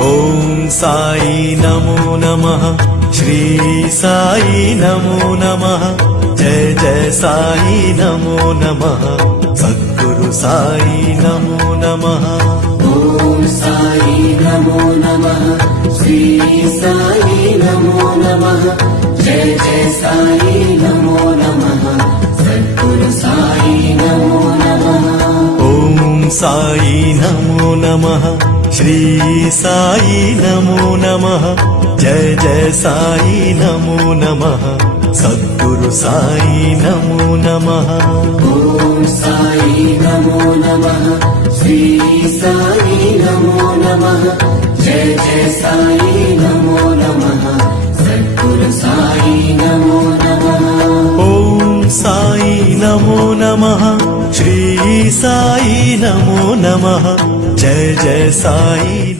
ఓం సాయి నమో నమః శ్రీ సాయి నమో నమః జయ జయ సాయి నమో నమః సద్గురు సాయి నమో నమః ఓం సాయి నమో నమః శ్రీ సాయి నమో నమః జయ జయ సాయి నమో నమః సద్గురు సాయి నమో నమః ఓం సాయి నమో నమః శ్రీ సాయి నమో నమః జయ జయ సాయి నమో నమః సద్గురు సాయి నమో నమః ఓం సాయి నమో నమః శ్రీ సాయి నమో నమః జయ జయ సాయి నమో నమః సద్గురు సాయి నమో నమః ఓం సాయి నమో నమః శ్రీ సాయి నమో నమః జయ జయ సాయి